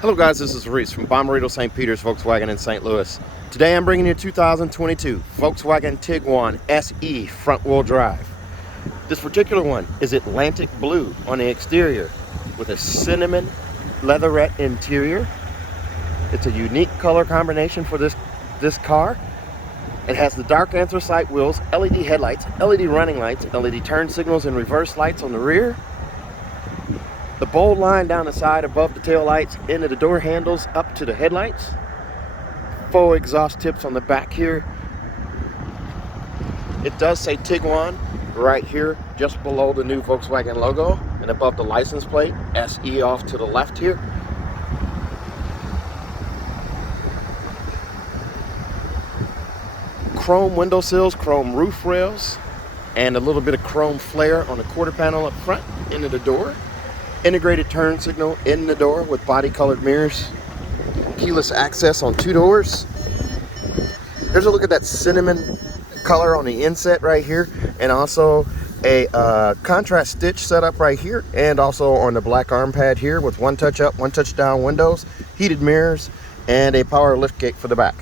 Hello guys, this is Reese from Bommarito St. Peter's Volkswagen in St. Louis. Today I'm bringing you 2022 Volkswagen Tiguan SE front-wheel drive. This particular one is Atlantic blue on the exterior with a cinnamon leatherette interior. It's a unique color combination for this car. It has the dark anthracite wheels, LED headlights, LED running lights, LED turn signals and reverse lights on the rear. The bold line down the side above the tail lights into the door handles up to the headlights. Faux exhaust tips on the back here. It does say Tiguan right here just below the new Volkswagen logo and above the license plate, SE off to the left here. Chrome window sills, chrome roof rails, and a little bit of chrome flare on the quarter panel up front into the door. Integrated turn signal in the door with body colored mirrors. Keyless access on two doors. There's a look at that cinnamon color on the inset right here, and also a contrast stitch setup right here, and also on the black arm pad here with one touch up, one touch down windows, heated mirrors, and a power liftgate for the back.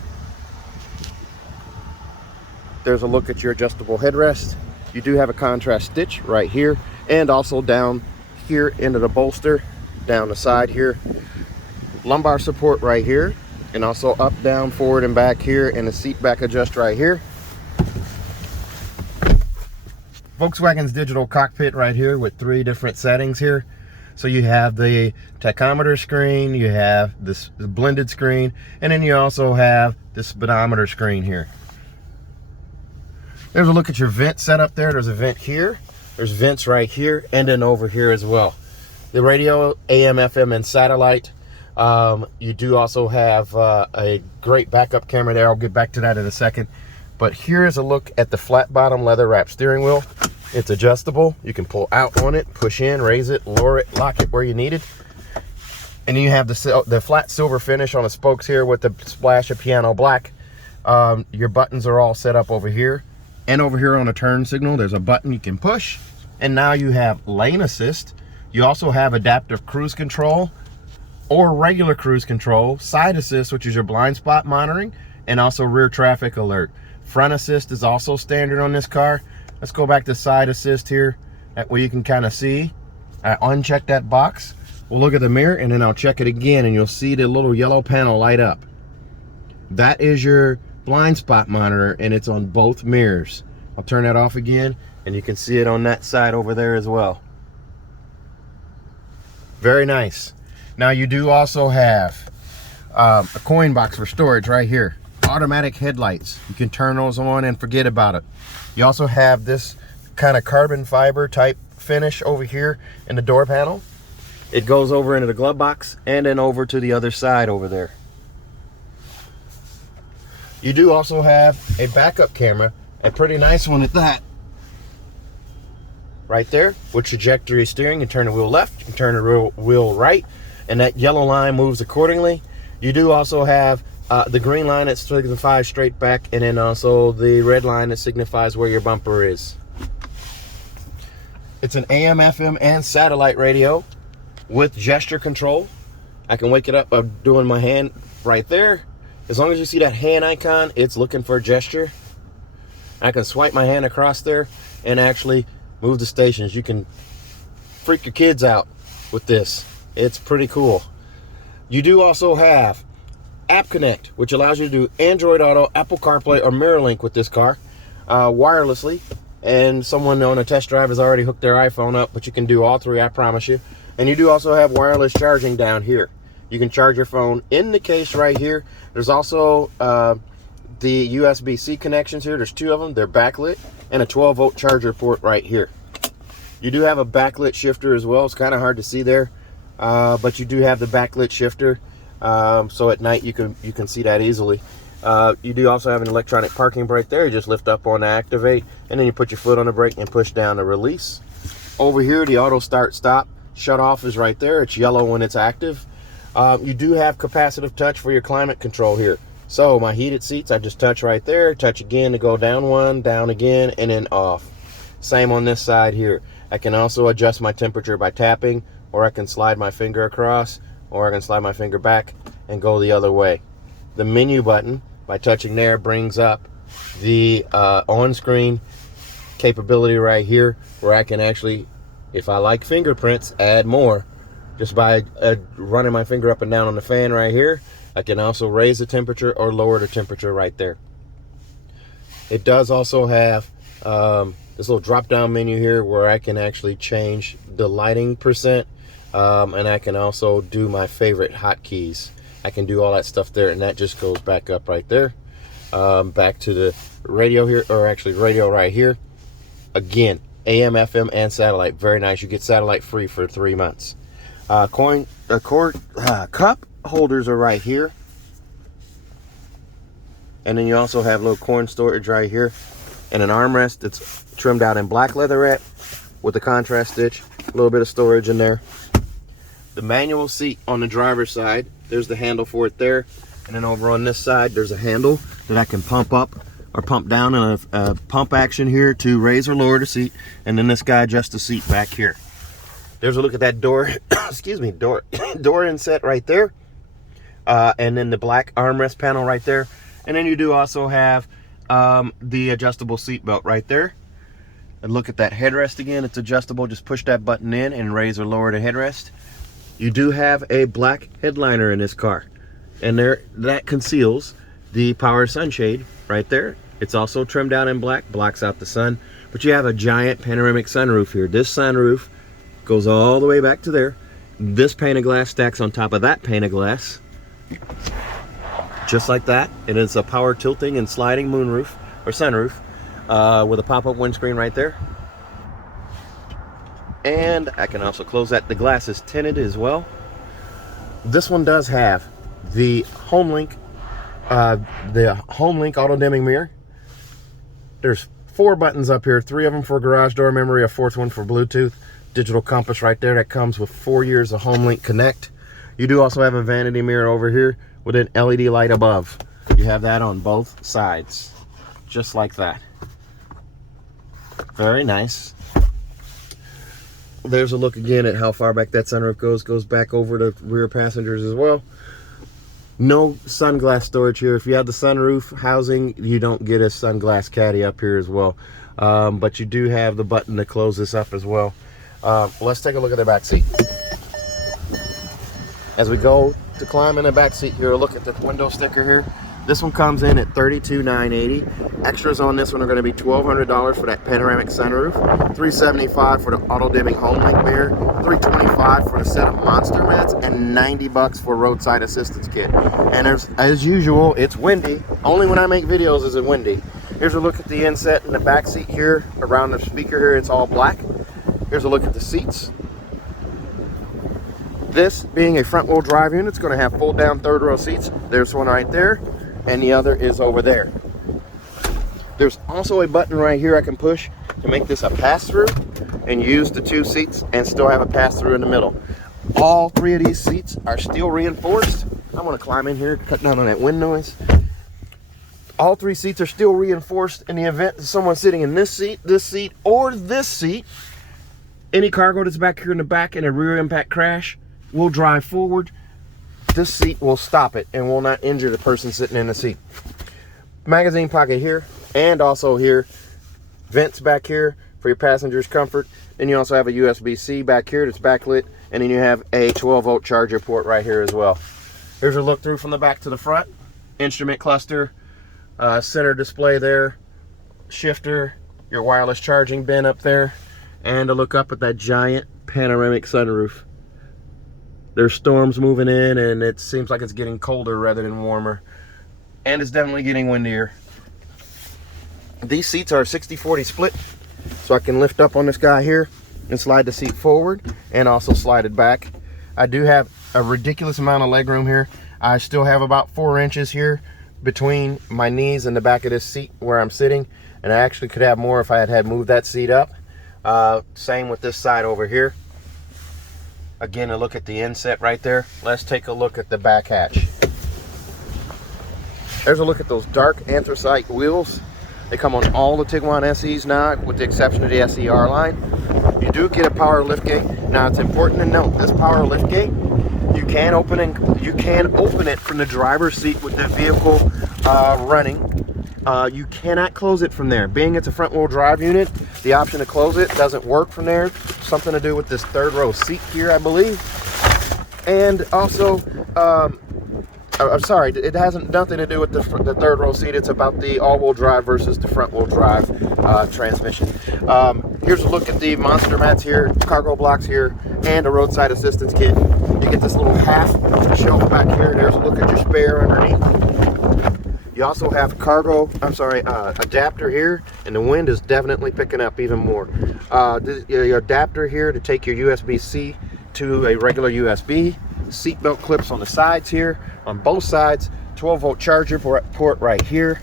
There's a look at your adjustable headrest. You do have a contrast stitch right here, and also down here into the bolster down the side here. Lumbar support right here, and also up, down, forward, and back here, and the seat back adjust right here. Volkswagen's digital cockpit right here with 3 different settings here. So you have the tachometer screen, you have this blended screen, and then you also have this speedometer screen here. There's a look at your vent setup there. There's a vent here. There's vents right here and then over here as well. The radio, AM, FM, and satellite. You do also have a great backup camera there. I'll get back to that in a second. But here is a look at the flat bottom leather wrap steering wheel. It's adjustable. You can pull out on it, push in, raise it, lower it, lock it where you need it. And you have the flat silver finish on the spokes here with the splash of piano black. Your buttons are all set up over here. And over here on a turn signal, there's a button you can push. And now you have lane assist. You also have adaptive cruise control or regular cruise control, side assist, which is your blind spot monitoring, and also rear traffic alert. Front assist is also standard on this car. Let's go back to side assist here. That way you can kind of see. I uncheck that box. We'll look at the mirror and then I'll check it again and you'll see the little yellow panel light up. That is your blind spot monitor, and it's on both mirrors. I'll turn that off again and you can see it on that side over there as well. Very nice. Now you do also have a coin box for storage right here. Automatic headlights. You can turn those on and forget about it. You also have this kind of carbon fiber type finish over here in the door panel. It goes over into the glove box and then over to the other side over there. You do also have a backup camera, a pretty nice one at that. Right there, with trajectory steering, you turn the wheel left, you can turn the wheel right, and that yellow line moves accordingly. You do also have the green line that signifies straight back, and then also the red line that signifies where your bumper is. It's an AM, FM, and satellite radio with gesture control. I can wake it up by doing my hand right there. As long as you see that hand icon, it's looking for a gesture. I can swipe my hand across there and actually move the stations. You can freak your kids out with this. It's pretty cool. You do also have App Connect, which allows you to do Android Auto, Apple CarPlay, or MirrorLink with this car wirelessly. And someone on a test drive has already hooked their iPhone up, but you can do all 3, I promise you. And you do also have wireless charging down here. You can charge your phone in the case right here. There's also the USB-C connections here. There's 2 of them. They're backlit, and a 12-volt charger port right here. You do have a backlit shifter as well. It's kind of hard to see there, but you do have the backlit shifter. So at night you can see that easily. You do also have an electronic parking brake there. You just lift up on to activate, and then you put your foot on the brake and push down to release. Over here, the auto start stop shut off is right there. It's yellow when it's active. You do have capacitive touch for your climate control here. So my heated seats, I just touch right there, touch again to go down 1, down again, and then off. Same on this side here. I can also adjust my temperature by tapping, or I can slide my finger across, or I can slide my finger back and go the other way. The menu button, by touching there, brings up the on-screen capability right here, where I can actually, if I like fingerprints, add more just by running my finger up and down on the fan right here. I can also raise the temperature or lower the temperature right there. It does also have this little drop down menu here where I can actually change the lighting percent, and I can also do my favorite hotkeys. I can do all that stuff there, and that just goes back up right there. Back to the radio here, or actually radio right here. Again, AM, FM, and satellite. Very nice. You get satellite free for 3 months. Cup holders are right here. And then you also have a little corn storage right here. And an armrest that's trimmed out in black leatherette with a contrast stitch. A little bit of storage in there. The manual seat on the driver's side. There's the handle for it there. And then over on this side, there's a handle that I can pump up or pump down, and a pump action here to raise or lower the seat. And then this guy adjusts the seat back here. There's a look at that door, excuse me, door inset right there. And then the black armrest panel right there. And then you do also have the adjustable seat belt right there. And look at that headrest again. It's adjustable. Just push that button in and raise or lower the headrest. You do have a black headliner in this car. And there, that conceals the power sunshade right there. It's also trimmed out in black, blocks out the sun. But you have a giant panoramic sunroof here. This sunroof goes all the way back to there. This pane of glass stacks on top of that pane of glass. Just like that. And it's a power tilting and sliding moonroof, or sunroof, with a pop-up windscreen right there. And I can also close that. The glass is tinted as well. This one does have the HomeLink auto dimming mirror. There's 4 buttons up here, 3 of them for garage door memory, a 4th one for Bluetooth. Digital compass right there that comes with 4 years of HomeLink Connect. You do also have a vanity mirror over here with an LED light above. You have that on both sides, just like that. Very nice. There's a look again at how far back that sunroof goes back over the rear passengers as well. No sunglass storage here. If you have the sunroof housing, you don't get a sunglass caddy up here as well. But you do have the button to close this up as well. Let's take a look at the back seat. As we go to climb in the back seat here, look at the window sticker here. This one comes in at $32,980. Extras on this one are going to be $1,200 for that panoramic sunroof, $375 for the auto dimming HomeLink mirror, $325 for the set of monster mats, and $90 for roadside assistance kit. And as usual, it's windy. Only when I make videos is it windy. Here's a look at the inset in the back seat here. Around the speaker here, it's all black. Here's a look at the seats. This being a front wheel drive unit, it's going to have fold down 3rd row seats. There's one right there, and the other is over there. There's also a button right here I can push to make this a pass-through and use the 2 seats and still have a pass-through in the middle. All 3 of these seats are steel reinforced. I'm going to climb in here, cut down on that wind noise. All 3 seats are steel reinforced. In the event that someone's sitting in this seat, or this seat, any cargo that's back here in the back in a rear impact crash will drive forward. This seat will stop it and will not injure the person sitting in the seat. Magazine pocket here, and also here, vents back here for your passengers' comfort. Then you also have a USB-C back here that's backlit, and then you have a 12-volt charger port right here as well. Here's a look through from the back to the front. Instrument cluster, center display there, shifter, your wireless charging bin up there, and a look up at that giant panoramic sunroof. There's storms moving in, and it seems like it's getting colder rather than warmer. And it's definitely getting windier. These seats are 60-40 split, so I can lift up on this guy here and slide the seat forward and also slide it back. I do have a ridiculous amount of leg room here. I still have about 4 inches here between my knees and the back of this seat where I'm sitting, and I actually could have more if I had moved that seat up. Same with this side over here. Again, a look at the inset right there. Let's take a look at the back hatch. There's a look at those dark anthracite wheels. They come on all the Tiguan SEs now, with the exception of the SER line. You do get a power liftgate. Now, it's important to note, this power liftgate You can open it from the driver's seat with the vehicle running. You cannot close it from there. Being it's a front wheel drive unit, the option to close it doesn't work from there. Something to do with this third row seat here, I believe. And also, I'm sorry, it has nothing to do with the third row seat. It's about the all-wheel drive versus the front wheel drive transmission. Here's a look at the monster mats here, cargo blocks here, and a roadside assistance kit. You get this little half shelf back here. There's a look at your spare underneath. You also have adapter here, and the wind is definitely picking up even more. Your adapter here to take your USB-C to a regular USB. Seatbelt clips on the sides here, on both sides. 12-volt charger port right here,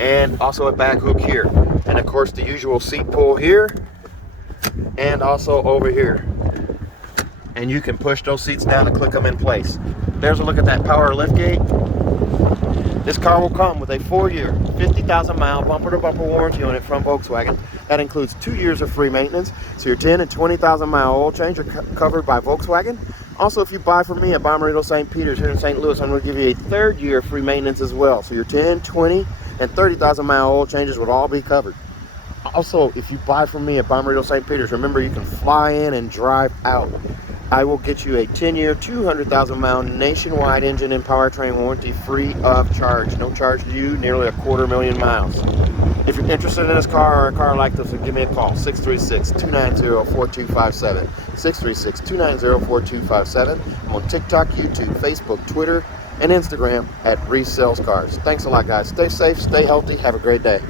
and also a back hook here. And of course the usual seat pull here, and also over here. And you can push those seats down and click them in place. There's a look at that power lift gate. This car will come with a 4-year, 50,000-mile bumper-to-bumper warranty on it from Volkswagen. That includes 2 years of free maintenance, so your 10 and 20,000-mile oil change are covered by Volkswagen. Also, if you buy from me at Bommarito St. Peter's here in St. Louis, I'm going to give you a 3rd year of free maintenance as well. So your 10, 20, and 30,000-mile oil changes would all be covered. Also, if you buy from me at Bommarito St. Peter's, remember you can fly in and drive out. I will get you a 10-year, 200,000-mile nationwide engine and powertrain warranty free of charge. No charge to you, nearly 250,000 miles. If you're interested in this car or a car like this, give me a call, 636-290-4257. 636-290-4257. I'm on TikTok, YouTube, Facebook, Twitter, and Instagram at Reese Sells Cars. Thanks a lot, guys. Stay safe, stay healthy, have a great day.